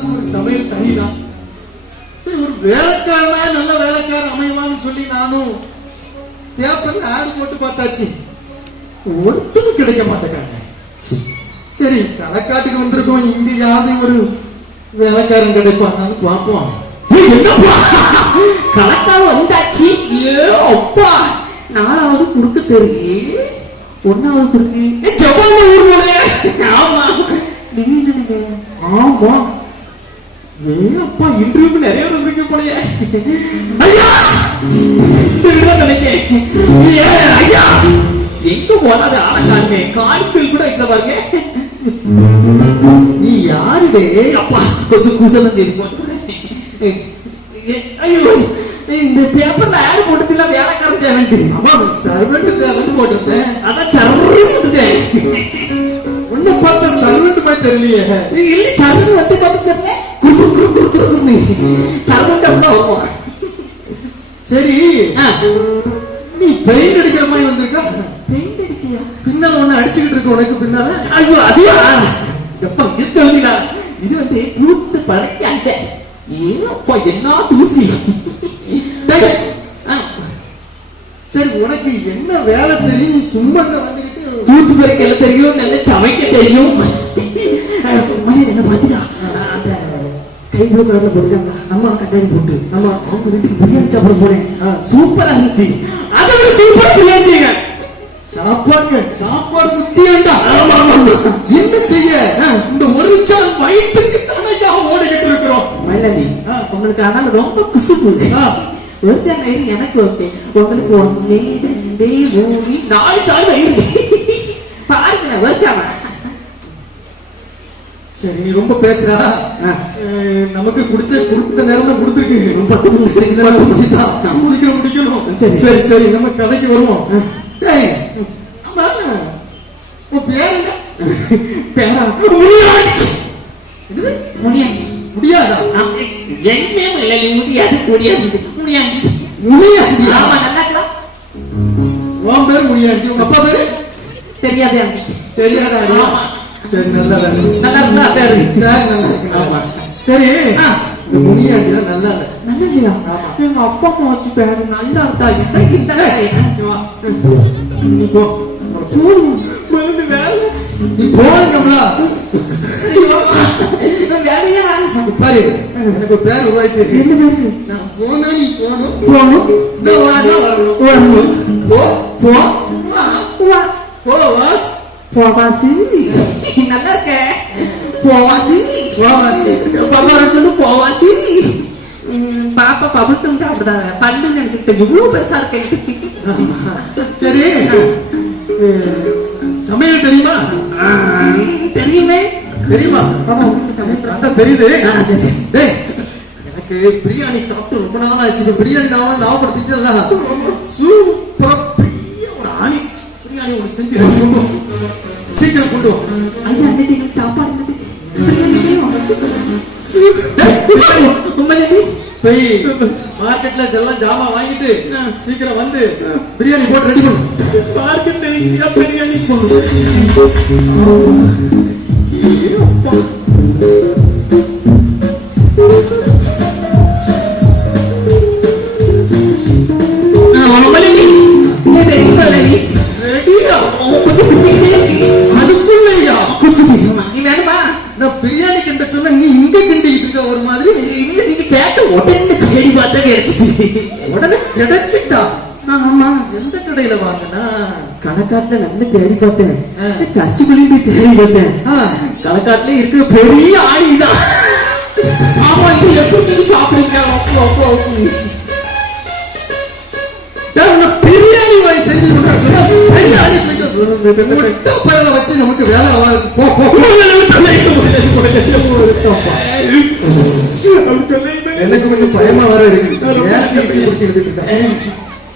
எல்லாருக்கும் ஒரு சமையல் தனிதான். சரி, ஒரு வேலைக்காரனா நல்ல வேலைக்காரன் அமைவான்னு சொல்லி நானும் பேப்பர்ல ஆடு போட்டு பார்த்தாச்சு. ஒருத்தரும் கிடைக்க மாட்டேங்காங்க. சரி, களக்காட்டுக்கு வந்திருக்கோம், இங்கேயாவது ஒரு வேலைக்காரன் கிடைப்பான்னு பார்ப்போம். களக்காடு வந்தாச்சு. அப்பா, 4வது குறுக்கு தெரியும், 1வது குறுக்கு ஜப்பான ஊர் போல. ஆமா, நீங்க ஆமா. அப்பா, இன்டர்வியூ நிறைய வந்திருக்க போலயே. ஐயா, நினைக்கிறேன். ஐயா, எங்க போனாது ஆளக்காருமே, கால்பில் கூட எங்க பாருங்க. நீ யாருடே? அப்பா, கொஞ்சம் கூசலம் தேடி போட்டு. ஐயோ, இந்த பேப்பர்ல ஆடு போட்டதுல வேலைக்காரன் தேவை. ஆமா, சர்வெண்ட் தேவைன்னு போட்டிருந்தேன். அதான் சர்வெண்ட் வந்துட்டேன். ஒண்ணு பார்த்தா சர்வெண்ட் மாதிரி தெரியலையே. இல்ல, சர்வெண்ட் வந்து பார்த்து தெரியல. குறு குறு குறு குறு சர்வெண்ட் அப்படிதான் வருவோம். சரி, நீ பெயிண்ட் அடிக்கிற மாதிரி வந்திருக்கா? பெயிண்ட் அடிக்கியா? பின்னால ஒண்ணு அடிச்சுக்கிட்டு இருக்க உனக்கு பின்னால. ஐயோ, அதுவா? எப்ப இது சொல்லுங்க, இது வந்து தூத்து பழக்க அந்த ஏப்பா என்ன தூசி. சரி, உனக்கு என்ன வேலை தெரியும்? நீ சும்மா வந்துக்கிட்டு தூத்து பறக்க எல்லாம் தெரியும், நல்ல சமைக்க தெரியும். என்ன பாத்தீங்களா, அந்த ஸ்கை ப்ளூ கலர்ல போட்டுருக்காங்களா? அம்மா கட்டாணி போட்டு. ஆமா, அவங்க வீட்டுக்கு பிரியாணி சாப்பிட போனேன். சூப்பரா இருந்துச்சு. அதை விட சூப்பரா பிரியாணி சாப்பாடு முக்கியம்டா. ஆமா ஆமா, என்ன செய்ய, இந்த ஒரு சால் வயிற்றுக்கு தனைக்காக ஓடிக்கிட்டு இருக்கிறோம். மயிலாண்டி, உங்களுக்கு ஆனால் ரொம்ப குசுப்பு. ஒரு சால் வயிறு எனக்கு ஓகே, உங்களுக்கு 1 2 3 4 சால் வயிறு பாருங்க. வச்சாமா. சரி, நீ ரொம்ப பேசுறா. நமக்கு குறிப்பிட்ட நேரம் தான் கொடுத்துருக்கு. 10 நிமிஷம் முடிக்கணும். சரி சரி, நம்ம கதைக்கு வருவோம். ஆமா, உன் பேர் என்ன? பேரா முடியாண்டி. முடியாதா? முடியாது முடியாது முடியாண்டி. முடியாண்டி? ஆமா, நல்லா இருக்கலாம். உன் பேரு முடியாண்டி, உங்க அப்பா பேரு தெரியாது ஆண்டி. தெரியாதா? சரி, நல்லா நல்லா இருந்தா பேரு. சரி, நல்லா இருக்கு. ஆமா, சரி. இந்த முனியாண்டி தான் நல்லா இல்ல. நல்லா இல்லையா? எங்க அப்பா அம்மா வச்சு பேரு நல்லா இருந்தா நீ போ. வேலை நீ போங்கம்லா. வேலையா பாரு, எனக்கு பேர் உருவாயிட்டு. என்ன பேரு? நான் போனா நீ போகணும், வரணும். போ போ வா. போ வாஸ். போவாசி. நல்லா இருக்க. போவாசி. பாப்பா சொல்லு போவாசி. பாப்பா பபுட்டம் சாப்பிடுதாங்க. பல்லு நினைச்சுக்கிட்ட இவ்வளவு பெருசா இருக்கேன். சரி, சமையல் தெரியுமா? தெரியுமே. தெரியுமா? சமையல் தெரியுது. எனக்கு பிரியாணி சாப்பிட்டு ரொம்ப நாள் ஆச்சு. பிரியாணி ஞாபகப்படுத்திட்டு சூப்பரா பெரிய ஒரு ஆணி பிரியாணி ஒன்று செஞ்சு சீக்கிரம் கொண்டு வா. ஐயா, அன்னைக்கு சாப்பாடு போய் மார்க்கெட்ல எல்லாம் ஜாமான் வாங்கிட்டு சீக்கிரம் வந்து பிரியாணி போட்டு ரெடி பண்ணு. மார்க்கெட்ல பிரியாணி போடு. அதுக்குள்ளயா நான் பிரியாணி கிண்ட சொன்ன, நீ இங்க கிண்டிக்கிட்டு இருக்க ஒரு மாதிரி. இல்ல, நீங்க கேட்ட உடனே தேடி பார்த்தா கிடைச்சிச்சு. உடனே கிடைச்சிட்டா? ஆமா. எந்த கடையில வாங்கினா? களக்காட்டுல நல்ல தேடி பார்த்தேன். சர்ச்சுக்குள்ளேயும் போய் தேடி பார்த்தேன். களக்காட்டுல இருக்கிற பெரிய ஆணிதான். ஆமா, இது எப்படி சாப்பிடுங்க? பிரியாணி வாங்கி செஞ்சு பயில வச்சு நமக்கு வேலை. எனக்கு கொஞ்சம் பயமா வர இருக்கு.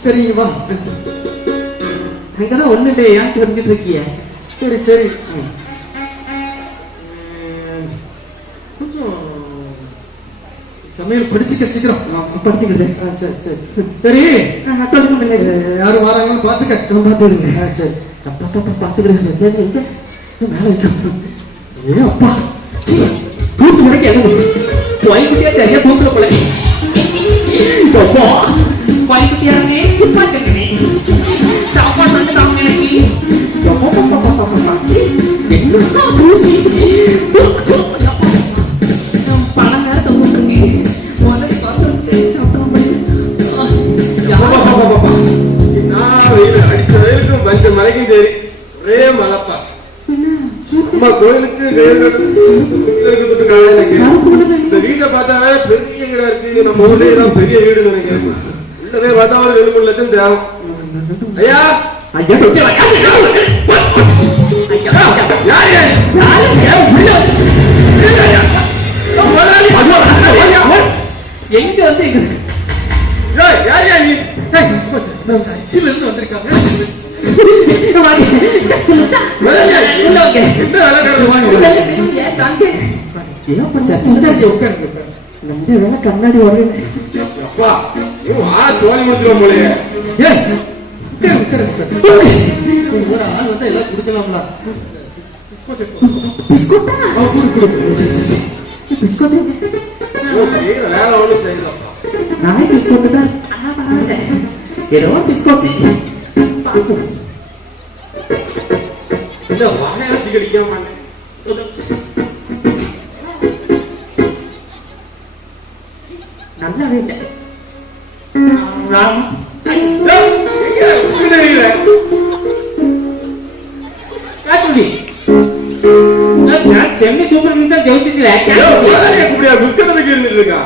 சரி, வா. அங்கதான் ஒண்ணு இல்லையா தெரிஞ்சிட்டு இருக்கிய. சரி சரி, கொஞ்சம் சமையல் படிச்சுக்க சீக்கிரம். படிச்சுக்கிட்டு. சரி சரி சரி, சொல்லுங்க. யாரும் வராங்கன்னு பாத்துக்க. பாத்துருங்க. சரி, பாத்துக்கிறேன். மேல அப்பா தூத்து வரைக்கும் எனக்கு கோயில்குட்டியா சரியா தூத்துல போல கோயில்குட்டியாருனே சும்மா இருக்கே சாப்பாடு வந்து தாங்க எனக்கு பணம் நேரம் தூத்துருங்க முதல்ல பார்த்து அடிச்ச வெயிலுக்கும் பஞ்ச மலைக்கும் சரி ஒரே மலைப்பா அம்மா கோயிலுக்கு இந்த வீட்டை பார்த்தாவே பெரிய வீடா இருக்கு. நம்ம ஊர்லயே தான் பெரிய வீடு நினைக்கிறேன். உள்ளவே பார்த்தா ஒரு 2-3 லட்சம் தேவை. ஐயா எங்க வந்து யாரியா நீ? அச்சில இருந்து வந்திருக்காங்க. கண்ணாடி வருது அப்பா சோழி முடிச்சிடும் போலயே. ஒரு ஆள் வந்து எல்லாம் கொடுக்கலாம்ல. வேற ஒண்ணும் செய்யலப்பா. நானே பிஸ்கோட்டு தான் ஏதோ பிஸ்கோட்டு இல்ல வாயை வச்சு கடிக்காம நல்லா வீட்டை சென்னை சூப்பர் கிங்ஸ் தான் ஜெயிச்சிச்சு பிஸ்கட் இருந்துட்டு இருக்கா.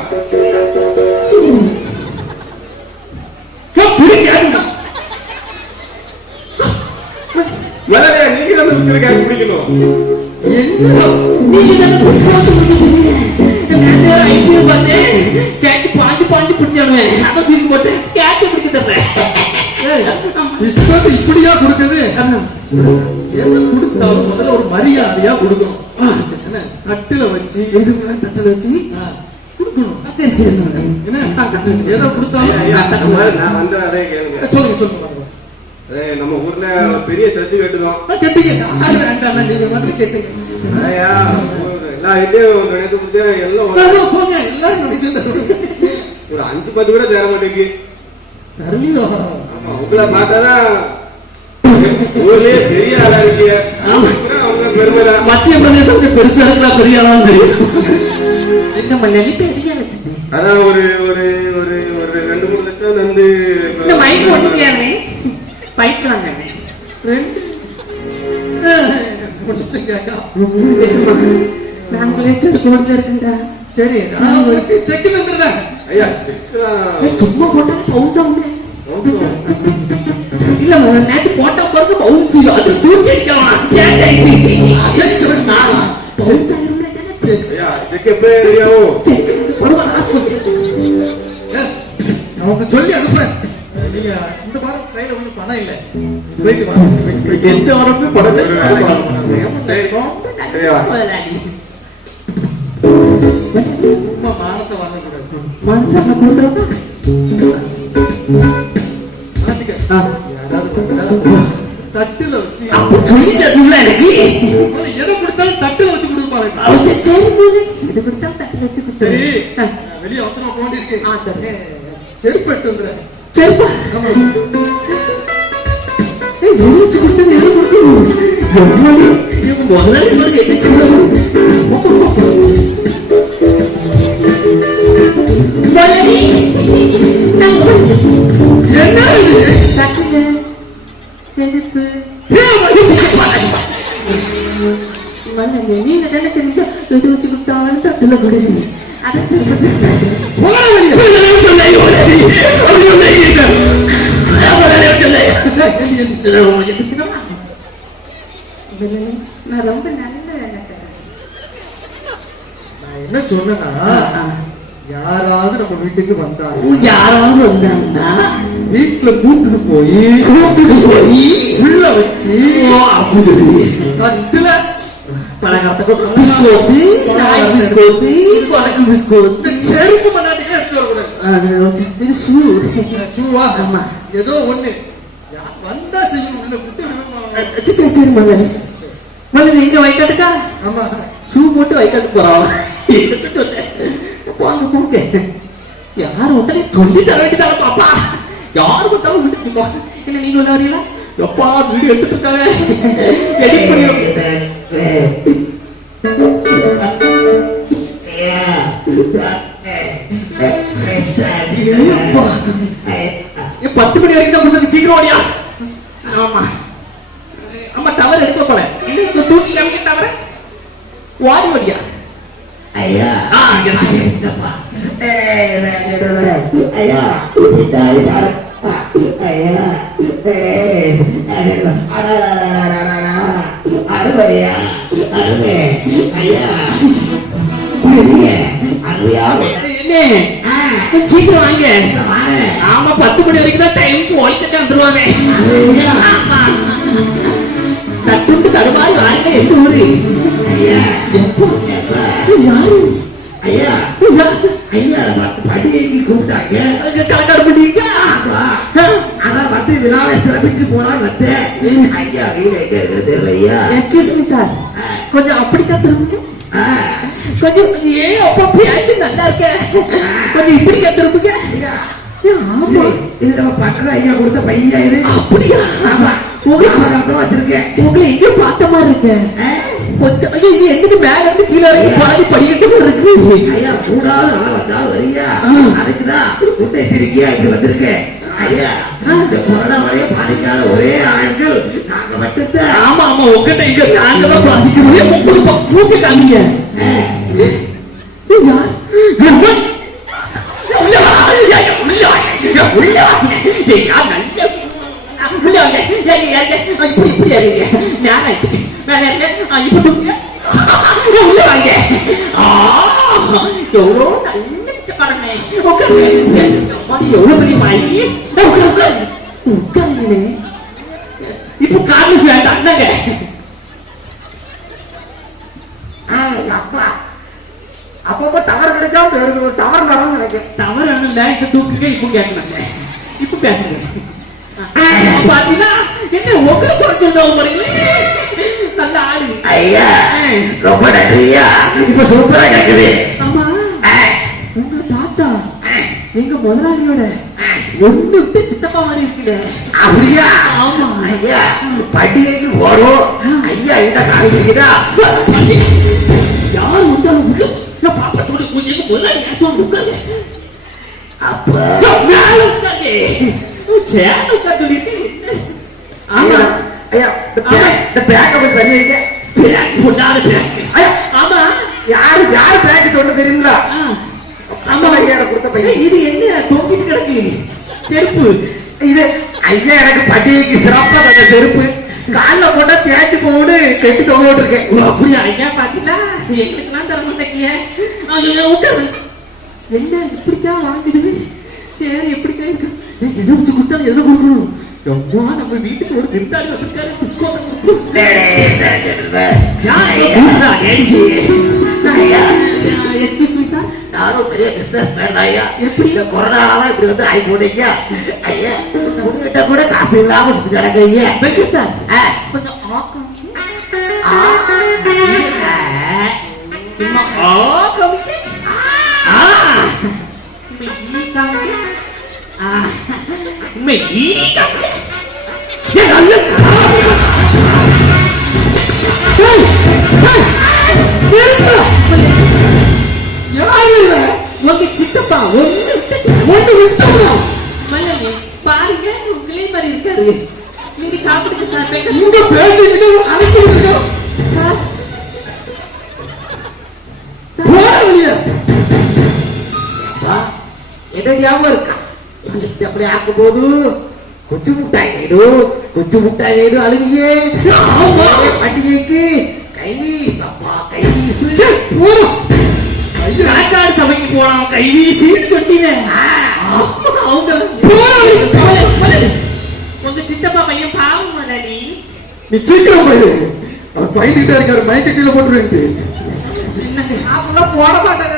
நீங்க தான் பிஸ்கட் கேட்ச் பிடிக்கணும். இப்படியா கொடுக்குது? எது கொடுத்தாலும் முதல்ல ஒரு மரியாதையா கொடுக்கணும். தட்டுல வச்சு தட்டுல வச்சு கொடுக்கணும். சரி சரி என்ன ஏதோ கொடுத்தாலும் நான் வந்து அதே கேளுங்க. சொல்லுங்க சொல்லுங்க. நம்ம ஊர்ல பெரிய சர்ச்சு கட்டுதோம். கேட்டீங்க நீங்க மட்டும் கேட்டீங்க. எல்லா வீட்லயும் கணக்கு கொடுத்து எல்லாம் போங்க எல்லாரும் ஒரு 5-10 கூட தேர மாட்டேங்குது. தரலையோ? ஆமா, உங்களை பார்த்தாதான் ஊர்லயே பெரிய ஆளா இருக்கீங்க. அவங்க பெருமை மத்திய பிரதேசத்துக்கு பெருசா இருக்கா பெரிய ஆளா தெரியும். அதான் ஒரு ஒரு ஒரு ஒரு 2-3 லட்சம் வந்து மைக் ஓட்டுக்கலையானே பைக் தான் நாங்களே கோட்ல இருக்குண்டா. சரி செக் தந்துடுறேன். ஐயா சும்மா போட்டா பவுன்ஸ் ஆகுது. இல்ல நேற்று போட்டா போறது பவுன்ஸ் இல்ல அது தூக்கி அடிக்கலாம். அவங்க சொல்லி அனுப்புறேன். நீங்க இந்த வாரம் கையில ஒண்ணு பணம் இல்ல. எந்த வாரமே பணம் சும்மா மானத்தை வாங்கக்கூடாது. யாராவது தட்டுல வச்சு எதை கொடுத்தாலும் தட்டுல வச்சு கொடுப்பாங்க. சரி வெளியே அவசரமா போண்டி இருக்கு. செருப்பு எட்டு வந்துடுறேன். செருப்பா செருப்பு நீங்க தானே தெரிஞ்ச எது வச்சு கொடுத்தாலும் தட்டுல கொடுங்க. அதை நான் ரொம்ப நல்ல வேலை தரேன். நான் என்ன சொன்னேன்னா யாராவது நம்ம வீட்டுக்கு வந்தாங்க, யாராவது வந்தாங்கன்னா வீட்டுல கூப்பிட்டு போய் உள்ள வச்சு தட்டுல பலகாரத்தை செருப்பு பண்ணாட்டிங்க எடுத்து வரக்கூடாது. இது ஷூ ஷூவா? ஆமா ஏதோ ஒண்ணு வந்தா செய்யணும். உள்ள விட்டு சரி மல்லி மல்லி எங்க வைக்காட்டுக்கா? ஆமா ஷூ போட்டு வைக்காட்டு போறான். எடுத்து சொன்னேன். போங்க போங்க, யாரும் உடனே சொல்லி தர வேண்டியதால பாப்பா. யாரு பார்த்தாலும் விட்டுட்டு போ. என்ன நீங்க உள்ள வரீங்களா? எப்பா வீடு எடுத்துட்டு இருக்காங்க, எடிட் பண்ணிடுவோம். ஏப்பா, 10 மணி வரைக்கும் தான் கொடுத்து சீக்கிரம் ஓடியா. ஆமா ஆமா, டவர் எடுக்க போல. இன்னும் தூக்கி காமிக்க டவர் வாடி ஓடியா. ஐயா இங்கப்பா ஐயா ஐயா அருமையா அருமை ஐயா சீக்கிரம் வாங்க. ஆமா 10 மணி வரைக்கும் தான் டைம். ஒழிச்சுட்டு வந்துருவாங்க. தட்டுண்டு தடுமாறி வாங்க. எந்த ஊரு? யாரு? ஐயா ஐயா படியைக்கு கூப்பிட்டாங்க. கலக்காடு பண்ணிட்டா அதான் வந்து விழாவை சிறப்பிச்சு போனான்னு வந்தேன். ஐயா வீடு எங்க இருக்குது தெரியலையா? எக்ஸ்கியூஸ் மீ சார், கொஞ்சம் அப்படித்தான் திரும்புங்க. கொஞ்சம் ஏன் அப்பா பேஷன் நல்லா இருக்க, கொஞ்சம் இப்படி திரும்புங்க. ஆமா, இது நம்ம பக்கத்துல ஐயா கொடுத்த பையா இது. அப்படியா? ஆமா, உங்களுக்கு வச்சிருக்கேன். உங்களை எங்க பார்த்த மாதிரி இருக்கு. கொஞ்சம் ஐயோ, இது என்னது மேல இருந்து கீழே வரைக்கும் பாதி படிக்கட்டு இருக்கு. ஐயா கூடாது நல்லா வந்தாலும் வரியா, அதுக்குதான் முட்டை சிரிக்கியா இங்க வந்திருக்கேன். ஐயா இந்த கொரோனா வரைய பாதிக்காத ஒரே ஆண்கள் நாங்க மட்டும்தான். ஆமா ஆமா, உங்ககிட்ட இங்க நாங்கதான் பாதிக்கிறோம். உங்களுக்கு மூச்சு காமிங்க. இப்போ காலேஜ் வேண்டாம். அப்பா அப்பப்போ டவர் கிடைக்காம டவர் நடந்து நினைக்கிறேன். தவறு இல்ல, இந்த தூக்குங்க. இப்போ கேட்கணுங்க, இப்ப பேசுங்க. பாத்தீங்கன்னா என்ன உங்களை குறைச்சிருந்தவங்க பாருங்களே, நல்ல ஆளு. ஐயா ரொம்ப நன்றியா, இப்ப சூப்பரா கேக்குது. ஆமா, உங்களை பார்த்தா எங்க முதலாளியோட ஒண்ணு விட்டு சித்தப்பா மாதிரி இருக்குங்க. அப்படியா? ஆமா ஐயா பண்டிகைக்கு போறோம். ஐயா கிட்ட காமிச்சுக்கிட்டா யாரு வந்தாலும் உள்ள நான் பாப்பா சொல்லி கொஞ்சம் முதலாளி ஏசம் உட்காரு. அப்ப மேல உட்காரு, சேர உட்கார சொல்லிட்டு. ஆமா ஐயா இந்த பேக்க போய் தள்ளி வைக்க. பேக் பொல்லாத பேக். ஐயா ஆமா, யாரு பேக்கு சொல்ல தெரியுங்களா? ஆமா, ஐயா கொடுத்த பையன். இது என்ன தொங்கிட்டு கிடக்கு செருப்பு? இது ஐயா எனக்கு பண்டிகைக்கு சிறப்பா அந்த செருப்பு கால போட்டா தேய்ச்சி போகுது கெட்டி தொங்க விட்டுருக்கேன். அப்படியா? ஐயா பாத்தீங்களா, எங்களுக்குலாம் தர மாட்டேங்க. உட்காரு. என்ன இப்படித்தான் வாங்குது? சரி, எப்படிக்கா இருக்கு? எதை வச்சு கொடுத்தாலும் எதை கொடுக்கணும்? ரொம்ப நம்ம வீட்டுக்கு ஒரு விருந்தாளி வந்திருக்காரு. பிஸ்கோத்தை நானும் பெரிய பிசினஸ் மேன் ஐயா. எப்படி? இந்த கொரோனால இப்படி வந்து ஆகி போனீங்க ஐயா. உங்ககிட்ட கூட காசு இல்லாம சுத்தி கிடக்கு ஐயா. சார் கொஞ்சம் ஆக்கம் உங்க சித்தப்பா ஒண்ணு விட்டோம். பாருங்க, உங்களே மாதிரி இருக்காரு. நீங்க சாப்பிடுங்க சார். நீங்க பேசிட்டு அழைச்சிருக்கீங்க. என்ன ஞாபகம் இருக்கா? அப்படி ஆக்கும் போது கொச்சு முட்டாய் கைடு அழுவியே. பண்டிகைக்கு கைவீஸ் அப்பா கைவீசு போறோம். கணக்காடு சபைக்கு போனோம், கைவீசின்னு சொன்னீங்க. அவங்க உங்க சித்தப்பா பையன் பாவம் மலடி. நீ சீக்கிரம் போயிரு. அவர் பயந்துட்டே இருக்காரு, மைக்க கீழே போட்டுருவேன். அப்பெல்லாம் போட மாட்டாங்க.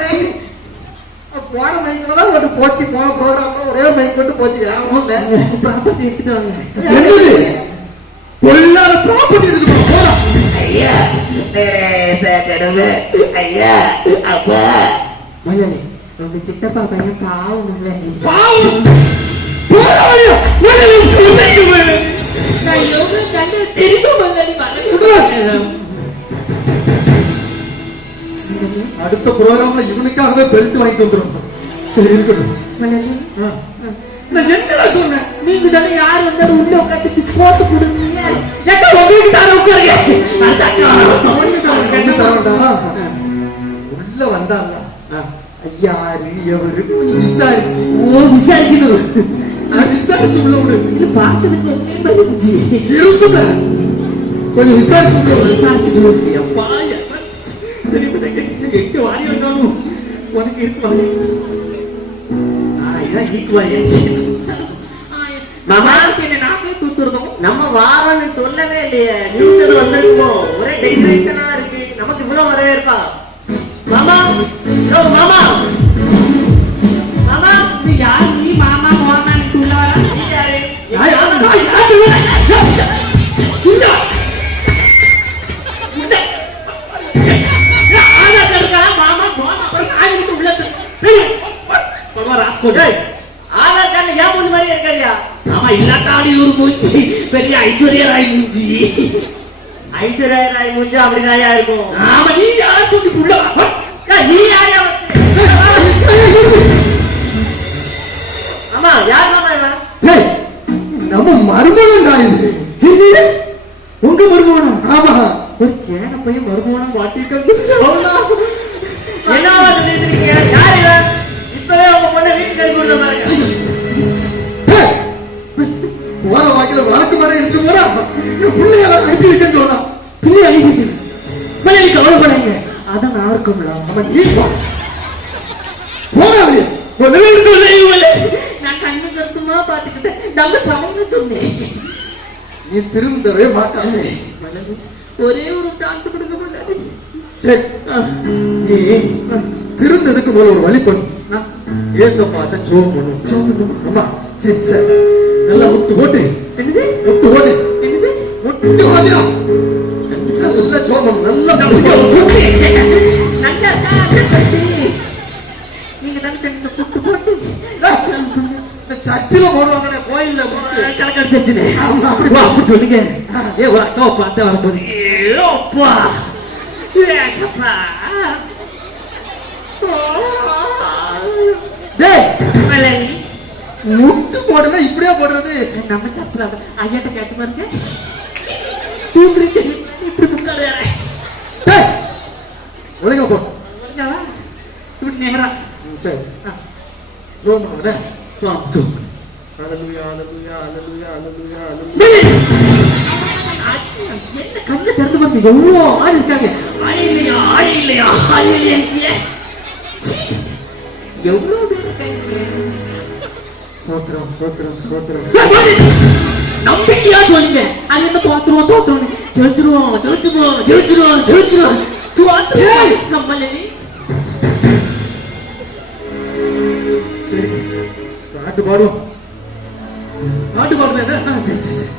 போன மைக்கெல்லாம் ஒன்று போச்சு. போன ப்ரோக்ராம் ஒரே மைக் கொண்டு போச்சு. ப்ராப்பர்ட்டி எடுத்துட்டு வாங்க. பொல்லாத ப்ராப்பர்ட்டி எடுத்துட்டு போறோம். ஐயா ஐயா அப்பா முதலாளி உங்க சித்தப்பா பையன் பாவம் முதலாளி. பாவம் போராடியா முதல்ல சொல்லுங்க நான் எவ்வளவு நல்ல திரும்ப முதலாளி வரக்கூடாது. அடுத்த ப்ரோகிராம்ல இவனுக்காகவே பெல்ட் வாங்கிட்டு வந்துடும். சரி இருக்கட்டும். முதலாளி நான் என்னடா சொன்னேன்? நீங்க தானே யார் வந்தாலும் உள்ள உட்காந்து பிஸ்கோத்து கொடுங்க. ஏக்கா உங்களுக்கு தார உட்காருங்க. ஒண்ணு தர வேண்டாம். உள்ள வந்தாங்க ஐயா எவரு கொஞ்சம் விசாரிச்சு விசாரிக்கணும். விசாரிச்சு உள்ள விடு. இல்ல பாக்குறதுக்கு ஒரே இருந்துச்சு. இருக்குதா கொஞ்சம் விசாரிச்சு விசாரிச்சுட்டு எப்பா எங்க வாரி வந்தாலும் உனக்கு இருக்கு வாரி. இதான் ஈக்கு வாரி. மாமா நாங்களே தூத்துறதும் நம்ம வாரம்னு சொல்லவே இல்லையே. நியூஸ் வந்திருக்கோம். ஒரே டெக்கரேஷனா இருக்கு. நமக்கு இவ்வளவு வரவேற்பா. மாமா மாமா மாமா நீ யார்? நீ மாமா மாமான்னு உள்ள வர. நீ யாரு? ஆதார் கார்டுல ஏன் முன்ன மாதிரி இருக்காரியா? ஆமா இல்லாட்டாடி ஒரு மூஞ்சி பெரிய ஐஸ்வர்யா ராய் மூஞ்சி. ஐஸ்வர்யா ராய் மூஞ்சி அப்படிதாயா இருக்கும். ஆமா நீ யார் தூக்கி உள்ள வா. நீ யாரையா? ஆமா யார் மாமா இவன்? டேய் நம்ம மருமகன்டா இது. உங்க மருமகனும்? ஆமா ஒரு கேன பையன் மருமகனும் வாட்டிட்டு என்னவா சொல்லிட்டு இருக்கீங்க? யார் இவன்? இப்பவே உங்க பொண்ணை வீட்டுக்கு அனுப்பி விடுற பாருங்க. போற வாக்கில வழக்கு மரம் எடுத்து போறா. பிள்ளைய அனுப்பி வைக்கன்னு சொல்றான். பிள்ளை அனுப்பி பிள்ளை கவலைப்படாங்க. அதான் நான் இருக்கோம்ல. நம்ம நீ போறாது நான் கண்ணு கருத்துமா பாத்துக்கிட்டேன். நம்ம சமையல் சொன்னேன். நீ திரும்பவே மாட்டாங்க. ஒரே ஒரு சான்ஸ் கொடுக்க மாட்டாரு. சரி நீ திருந்ததுக்கு போல ஒரு வழி பண்ணு. ஏசப்பாட்ட சோம் பண்ணும். ஆமா சரி சரி நல்லா விட்டு போட்டு. என்னது விட்டு போட்டு? என்னது விட்டு போட்டியா? நல்லா சோம் பண்ணு. நல்லா நல்லா காட்டு. நீங்க தானே சொன்ன புட்டு போட்டு இந்த சர்ச்சில் போடுவாங்க கோயில்ல கணக்கு அடிச்சிருச்சு. அப்படி சொல்லுங்க. ஏ ஒரு அக்காவை பார்த்தா வரும்போது ஏப்பா ஏசப்பா முட்டு போடுனா இப்படியா போடுறது? நம்ம சர்ச்சில் ஐயாட்ட கேட்டு பாருங்க. தூங்குறீங்க இப்படி முக்காடு ஒழுங்கா போ. இப்படி நேரா சரி சோம் பண்ணுங்க. ஹல்லேலூயா ஹல்லேலூயா ஹல்லேலூயா ஹல்லேலூயா ஹல்லேலூயா. என்ன கண்ணை திறந்து பாருங்க. எவ்வளோ ஆள் இருக்காங்க. ஆளே இல்லையா ஆளே இல்லையா ஆளே இல்லையா. எவ்வளவு பேர் இருக்காங்க. சோத்திரம் சோத்திரம் சோத்திரம். நம்பிக்கையா சொல்லுங்க. அது என்ன தோத்துருவோம் தோத்துருவோம் ஜெயிச்சிருவோம் ஜெயிச்சிருவோம் ஜெயிச்சிருவோம் ஜெயிச்சிருவோம் நம்மளே. சரி பாட்டு பாடுவோம். பாட்டு பாடுறது என்ன? சரி சரி சரி.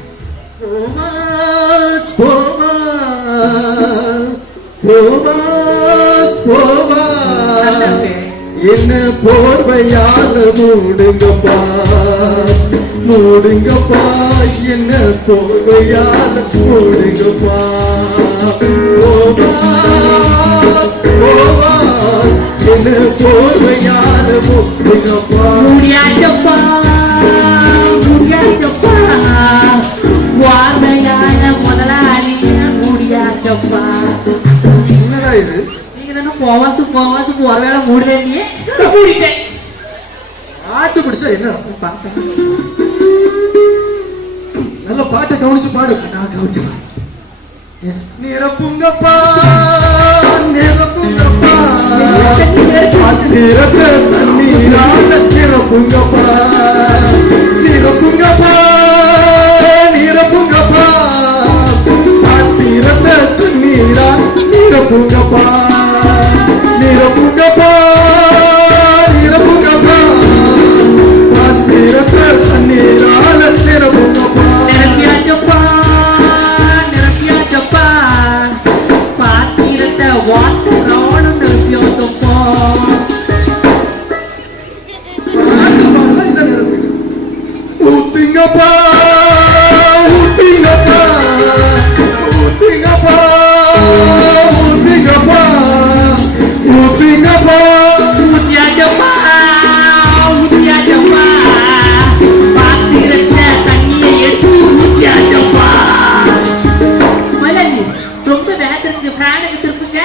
போவாஸ் போவாஸ் போவாஸ் போவாஸ் என்ன போர்வையால மூடுங்கப்பா மூடுங்கப்பா என்ன போர்வையால மூடுங்கப்பா. போவாஸ் போவாஸ் என்ன போர்வையால மூடுங்கப்பா. முடியாச்சப்பா முடியாச்சப்பா வார்த்தையான முதலாளி முடியாச்சப்பா. என்னடா இது? நீங்க தானே போவாசு போவாசு போற வேலை மூடலையே மூடிட்டேன். பாட்டு பிடிச்சா என்ன பார்த்தேன். நல்ல பாட்டை கவனிச்சு பாடு. நான் கவனிச்சு நிரப்புங்கப்பா நிரப்புங்கப்பா நிரப்ப தண்ணீரால நிரப்புங்கப்பா நிரப்புங்கப்பா நிரப்புங்கப்பா நிரப்ப தண்ணீரால் நிரப்புங்கப்பா நிரப்புங்கப்பா நிரப்புங்கப்பா நிரப்ப தண்ணீரால நிரப்புங்கப்பா. நிரப்பியாச்சப்பா நிரப்பியாச்சப்பா நானும் நினைச்சப்பா. ஆண்டவரெல்லாம் இந்த நேரத்துக்கு ஊத்துங்கப்பா ஊத்துங்கப்பா ஊத்துங்கப்பா ஊத்துங்கப்பா ஊத்துங்கப்பா ஊத்தியாச்சப்பா, ஊத்தியாச்சப்பா. பாத்திரத்தை தண்ணியை எடுத்து ஊத்தியாச்சப்பா. மலர் ரொம்ப வேதத்துக்கு ஃபேனுக்கு திருப்புங்க.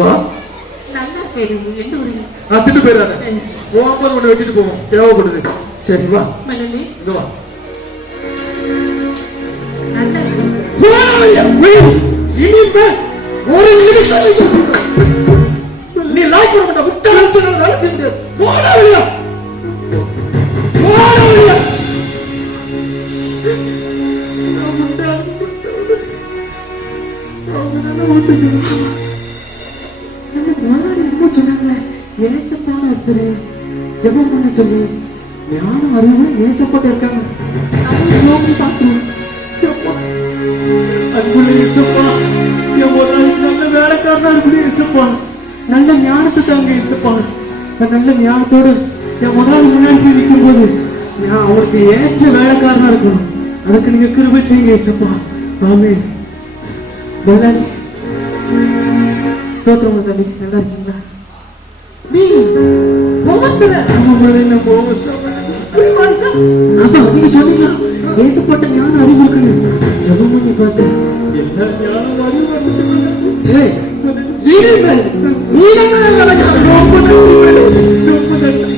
வா நல்லா கேளுங்க, எந்த ஒரு திட்டு போயிடாத போகும்போது ஒண்ணு வெட்டிட்டு போவோம் தேவைப்படுது சரி வா மலர் இங்க வா நல்லா கேளுங்க. இனிமே ஒரு நிமிஷம் நீ லாய்க் பண்ண மாட்ட முட்டை வேலை செய்ய முடியாது போடா வெளியா போடா வெளியா சொன்னாங்களே ஏசப்பான ஒருத்தர் ஜெபம் பண்ண சொல்லி ஞானம் அறிவு ஏசப்பட்டு இருக்காங்க. ஜோபி பார்க்கணும். அன்புள்ள ஏசப்பா, என் ஒரு நாளைக்கு நல்ல வேலைக்காரனா இருக்குது ஏசப்பா. நல்ல ஞானத்தை தாங்க ஏசப்பா. நல்ல ஞானத்தோடு என் முதலாளி முன்னாடி போய் நிற்கும் போது நான் அவருக்கு ஏற்ற வேலைக்காரனா இருக்கணும். அதுக்கு நீங்க கிருபை செய்யுங்க ஏசப்பா. ஆமென். முதலாளி ஸ்தோத்திரம் முதலாளி, நல்லா இருக்கீங்களா? நீ கோமஸ்தர ஆமா நீங்க சொன்னீங்க ஏசப்பட்ட ஞானம் அறிவு இருக்குன்னு. ஜெபம் பண்ணி பார்த்தேன், எல்லா ஞானம் அறிவு ஏய் இனிமே நீ என்ன வேலைக்காரன் ரொம்ப நன்றி.